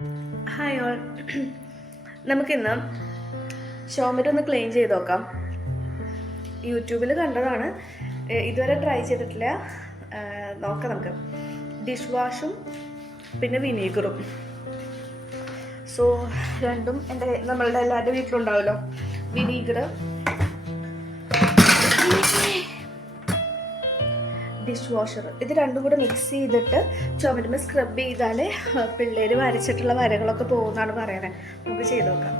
Hi all. നമുക്കിന്ന് ഷോമിറ്റ് ഒന്ന് clean ചെയ്ത് നോക്കാം. യൂട്യൂബിൽ കണ്ടതാണ്, ഇതുവരെ ട്രൈ ചെയ്തിട്ടില്ല. നോക്കാം നമുക്ക്. ഡിഷ് വാഷും പിന്നെ വിനീഗറും. സോ രണ്ടും നമ്മളുടെ എല്ലാവരുടെ വീട്ടിലുണ്ടാവുമല്ലോ. വിനീഗർ, ഡിഷ് വാഷർ, ഇത് രണ്ടും കൂടെ മിക്സ് ചെയ്തിട്ട് ചുമരുമ്പോൾ സ്ക്രബ് ചെയ്താൽ പിള്ളേർ വരച്ചിട്ടുള്ള വരകളൊക്കെ പോകുമെന്നാണ് പറയണേ. നമുക്ക് ചെയ്ത് നോക്കാം.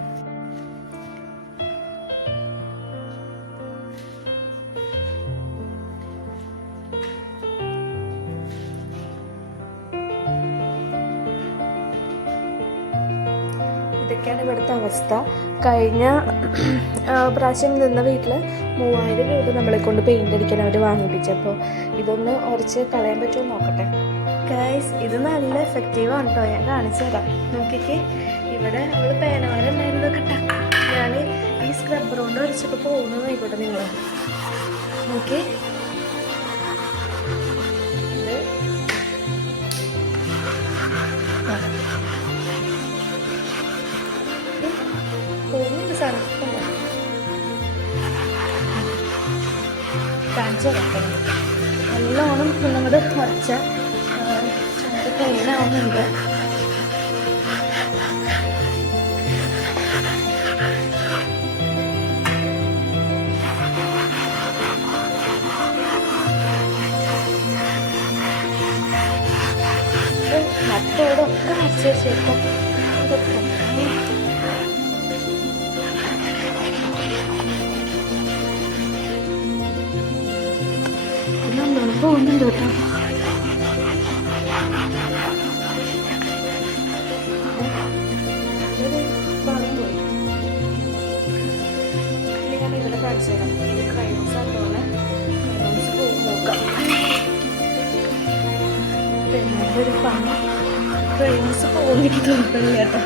ഇതൊക്കെയാണ് ഇവിടുത്തെ അവസ്ഥ. കഴിഞ്ഞ പ്രാവശ്യം നിന്ന വീട്ടിൽ 3000 രൂപ നമ്മളെ കൊണ്ട് പെയിൻ്റ് അടിക്കാൻ അവർ വാങ്ങിപ്പിച്ചപ്പോൾ ഇതൊന്ന് ഉരച്ച് കളയാൻ പറ്റുമോ നോക്കട്ടെ. ഗൈസ്, ഇത് നല്ല എഫക്റ്റീവാണ് കേട്ടോ. ഞാൻ കാണിച്ചു തരാം. നോക്കിക്ക്, ഇവിടെ അവൾ പേനവരുണ്ടായിരുന്നതൊക്കെ ഞാൻ ഈ സ്ക്രബ്ബർ കൊണ്ട് ഉരച്ചപ്പോൾ പോകുന്നത് നോക്കട്ടെ നിങ്ങൾ. നോക്കി, പോകുന്നുണ്ട് സാധനം. കാണിച്ചു തരാം. നല്ലോണം നമ്മുടെ കുറച്ച് ക്ലീൻ ആവുന്നുണ്ട്. മറ്റോടൊക്കെ വരച്ച് വെച്ചേക്കും. നല്ലോണം പോകുന്നുണ്ട് കേട്ടോ. ഞാൻ ഇവിടെ കാണിച്ചു തരാം. ഇത് ക്രയോൺസ് ആണോന്ന്. ക്രയോൺസ് പോകും നോക്കാം. പിന്നെ ഒരു പണി ക്രയോൺസ് പോകുന്നെനിക്ക് തോന്നുന്നില്ല കേട്ടോ.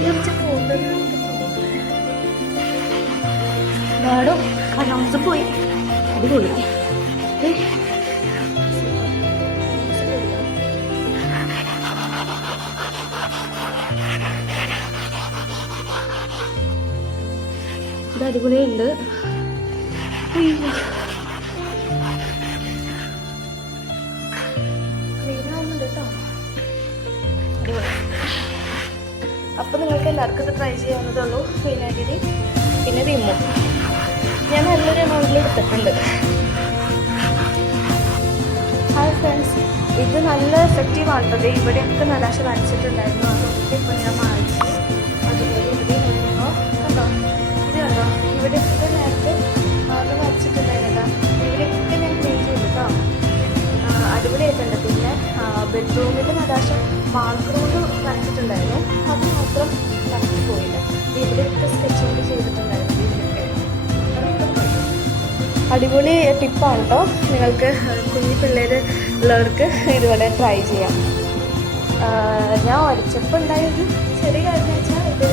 തിരിച്ച് പോകുന്നത് വാടോ. ക്രയോൺസ് പോയി. അടിപൊളി. ഇത് അടിപൊളിയുണ്ട്. ക്ലീനാവുന്നുണ്ട് കേട്ടോ. അടിപൊളി. അപ്പം നിങ്ങൾക്ക് എല്ലാവർക്കും ഇത് ട്രൈ ചെയ്യാവുന്നതേ ഉള്ളൂ. വിനാഗിരി പിന്നെ വിമ്മു ഞാൻ നല്ലൊരു എമൗണ്ടിൽ എടുത്തിട്ടുണ്ട്. ഹായ് ഫ്രണ്ട്സ്, ഇത് നല്ല എഫക്റ്റീവ് ആണത്. ഇവിടെയൊക്കെ നടാശ വരച്ചിട്ടുണ്ടായിരുന്നു. അതൊക്കെ ഇപ്പോൾ ഞാൻ വാങ്ങിച്ചു. അതുപോലെ ഇവിടെ നോക്കുമ്പോൾ കണ്ടോ, ഇത് കണ്ടോ, ഇവിടെയൊക്കെ നേരത്തെ അത് വരച്ചിട്ടുണ്ടായിരുന്നില്ല. ഇവിടെയൊക്കെ ഞാൻ ക്ലീൻ ചെയ്തിട്ടോ. അടിപൊളിയായിട്ടുണ്ട്. പിന്നെ ബെഡ്റൂമിൽ നടാശ മാർക്കർ കൊണ്ട് വരച്ചിട്ടുണ്ടായിരുന്നു. അത് മാത്രം കറക്റ്റ് പോയില്ല. ഇവിടെയൊക്കെ സ്കെച്ച് കൊണ്ട് ചെയ്തിട്ടുണ്ടായിരുന്നു. അടിപൊളി ടിപ്പാണ് കേട്ടോ. നിങ്ങൾക്ക് കുഞ്ഞു പിള്ളേർ ഉള്ളവർക്ക് ഇതുപോലെ ട്രൈ ചെയ്യാം. ഞാൻ ഒരച്ചപ്പോൾ ഉണ്ടായിരുന്നു ചെറിയ കാര്യം വെച്ചാൽ ഇത്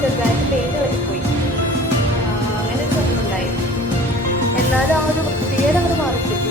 ചെറുതായിട്ട് പെയിൻ്റ് വരിപ്പോയി. അങ്ങനെ ഒരു സംഭവം ഉണ്ടായി. എന്നാലും ആ ഒരു വൃത്തിയുടെ അവർ മാറിക്കിട്ടി.